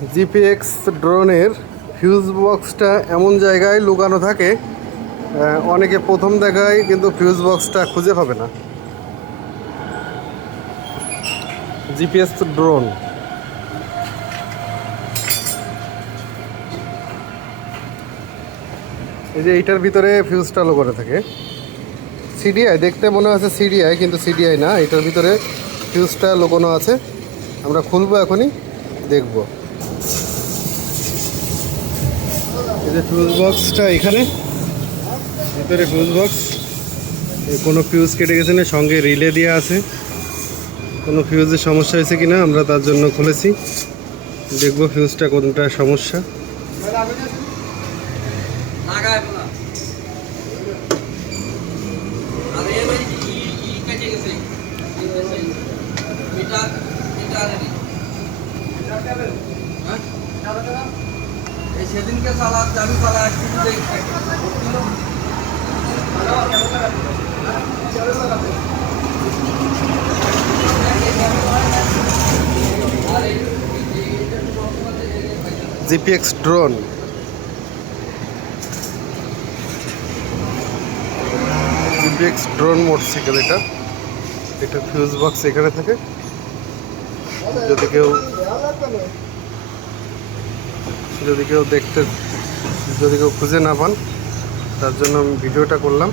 GPX ড্রোনের fuse বক্সটা এমন জায়গায় লুকানো থাকে, অনেকে প্রথম দেখায় কিন্তু ফিউজ বক্সটা খুঁজে পাবে না। জিপিএস ড্রোন এই যে এইটার ভিতরে ফিউজটা লুকানো থাকে। সিডিআই দেখতে মনে হচ্ছে সিডিআই, কিন্তু সিডিআই না, এটার ভিতরে ফিউজটা লুকানো আছে। আমরা খুলবো, এখনই দেখব। এই যে ফিউজ বক্সটা এখানে ভিতরে ফিউজ বক্স, কোনো ফিউজ কেটে গেছে না, সঙ্গে রিলে দেওয়া আছে। কোনো ফিউজের সমস্যা হয়েছে কিনা আমরা তার জন্য খুলেছি, দেখব ফিউজটা কোনটা সমস্যা। সেদিনকে চালা আমি চালা আসছি। GPX drone, GPX drone motorcycle. এটা ফিউজ বক্স এখানে থাকে। যদি কেউ দেখতে, যদি কেউ খুঁজে না পান, তার জন্য আমি ভিডিওটা করলাম।